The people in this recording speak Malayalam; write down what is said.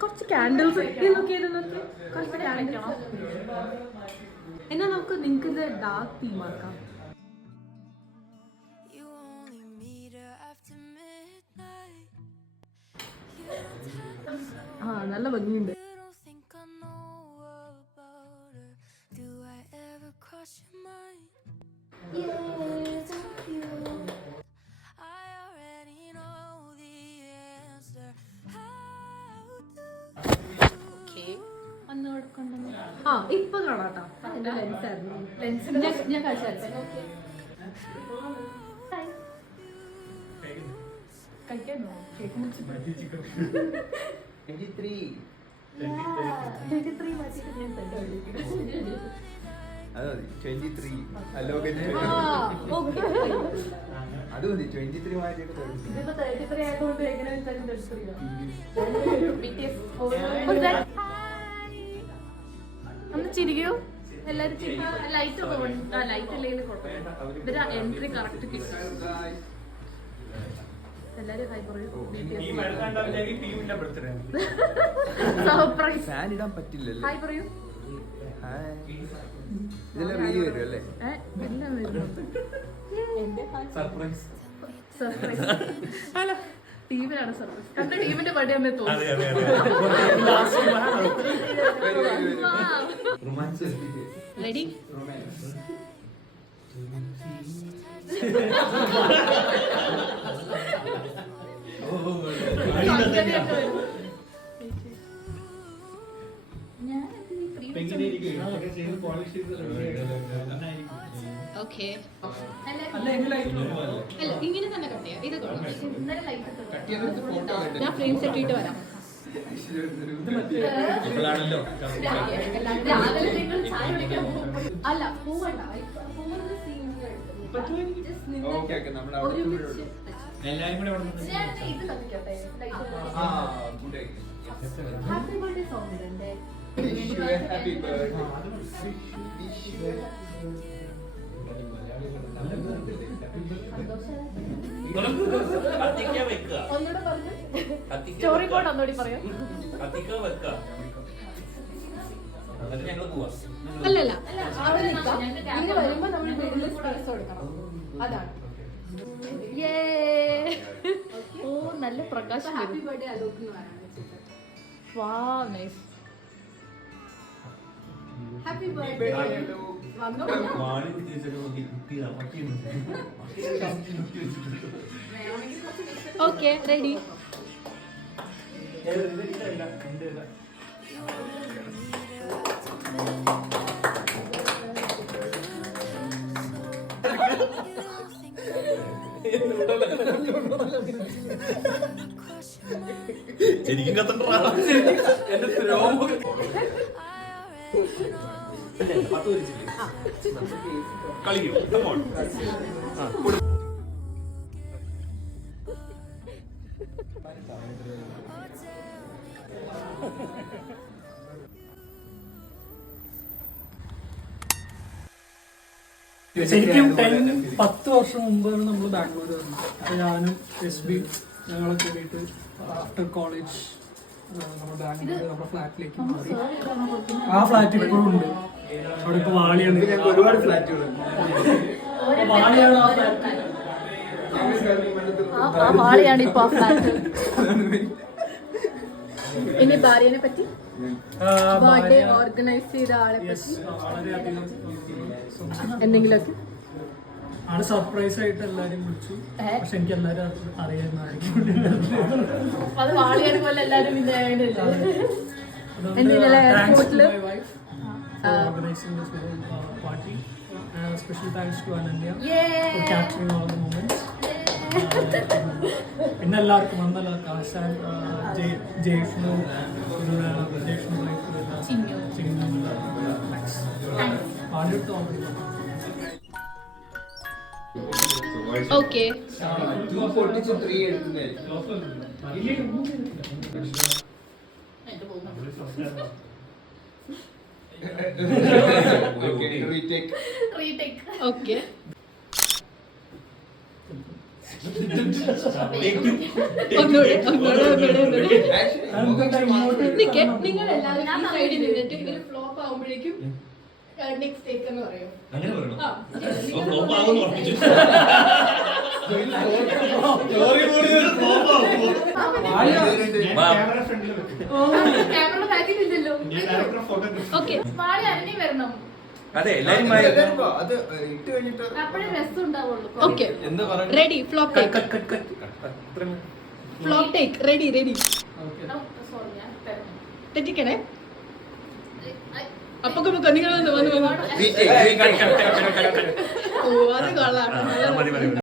കുറച്ച് ക്യാൻഡിൽസ് കുറച്ച് ക്യാൻഡിൽസ് എന്നാ നമുക്ക് നിങ്ങൾക്ക് ഡാർക്ക് തീം ആക്കാം. ആ നല്ല ഭംഗിയുണ്ട്. ആ ഇപ്പൊ കാണാട്ടോ. എന്റെ ലെൻസായിരുന്നു. ഞാൻ കഴിച്ചായിരുന്നു. കഴിക്കാനോ? കേക്ക് ഒന്ന് ചിരിക്കൂ എല്ലാരും. ചിരിക്കൂ. ലൈറ്റ് ലൈറ്റ് അല്ലെങ്കിൽ കുഴപ്പമില്ല. ഇവര് എൻട്രി കറക്റ്റ് കിട്ടും. എല്ലാരും ഹായ് പറയൂ. സർപ്രൈസ് ഫാൻ ഇടാൻ പറ്റില്ലല്ലോ. ഹായ് പറയൂ. ഇതെല്ലാം വീഡിയോ വരും അല്ലേ? എല്ലാം വരും. Surprise surprise. ഹലോ ടീമിനാണ് സർപ്രൈസ്. കണ്ട ടീമിന്റെ ബർത്ത്ഡേ അമ്മയെ തോന്നുന്നു. റെഡി? ഇങ്ങനെ തന്നെ കട്ട് ചെയ്യാം. ഇത് ഞാൻ ഫ്രെയിം സെറ്റ് ഇട്ട് വരാം. അല്ല പൂവണ്ട. ഹാപ്പി ബർത്ത്ഡേ സോങ് ഇടണ്ടേ? Happy birthday. സ്റ്റോറി ബോർഡ് ഒന്നുകൂടി പറയോ? അല്ലല്ല അവിടെ നിൽക്കാം. ഇങ്ങനെ വരുമ്പോ നമ്മൾ വീട്ടിൽ സ്പേസ് കൊടുക്കണം. അതാണ്. ഓ നല്ല പ്രകാശം. ഹാപ്പി ബർത്ത്ഡേ അലോക് എന്ന് പറയാൻ. Wow nice. Happy birthday. Okay ready? ശരിക്കും കത്തണ്ട കളിക്കും. ശരിക്കും 10 വർഷം മുമ്പാണ് നമ്മൾ ബാംഗ്ലൂർ വന്നത്. ഞാനും SB ഞങ്ങളൊക്കെ കൂടിയിട്ട് ആഫ്റ്റർ കോളേജ് നമ്മൾ ബാംഗ്ലൂർ നമ്മുടെ ഫ്ലാറ്റിലേക്ക് മാറി. ആ ഫ്ലാറ്റ് ഇപ്പോഴും ഉണ്ട്. അവിടെ ഇപ്പൊ വാളിയാണ്. ഒരുപാട് ഫ്ലാറ്റുകളുണ്ട്. വാളിയാണ് ആ ഫ്ലാറ്റ്. വാളിയാണ് ഇപ്പൊ ആ ഫ്ലാറ്റ്. ഇനി ഭാര്യനെ പറ്റി ബർത്ത്ഡേ ഓർഗനൈസ് ചെയ്ത ആളെ പറ്റി വളരെയധികം എന്തെങ്കിലുമൊക്കെ ആണ്. സർപ്രൈസ് ആയിട്ട് എല്ലാരും വിളിച്ചു. പക്ഷെ എനിക്ക് എല്ലാരും അറിയാമായിരിക്കും. അത് വാളിയാണ് പോലെ എല്ലാരും party. Special thanks to Ananya for capturing all the moments. പിന്നെ എല്ലാവർക്കും വന്നല്ല കാശാൻ ജയ്ഷ്ണു ഓക്കെ retake. ഓക്കെ ഒന്നുകൂടെ നിക്കേ, നിങ്ങൾ എല്ലാവരും ഈ സൈഡിൽ നിന്നിട്ട് ഇവര് ഫ്ലോപ്പ് ആവുമ്പോഴേക്കും നെക്സ്റ്റ് ടേക്ക് എന്ന് പറയും. അങ്ങനെ പറയണോ? ആ, ഓ, flop ആവുമെന്ന് ഉറപ്പിച്ചു. ക്യാമറ ബാക്കിൽ ഇല്ലല്ലോ. ഓക്കെ, മാളി അരങ്ങി വരണം. അതെ എല്ലാരും അത് ഇട്ട് കഴിഞ്ഞിട്ട് അപ്പോഴേ രസം ഉണ്ടാവുള്ളൂ. ഓക്കെ, എന്താ പറയുക ready, flop take. Flop take, ready. Sorry, ഞാൻ തെറ്റിക്കണേ. അപ്പൊ നിങ്ങൾ വന്ന് ഓ അത് കൊള്ളാം.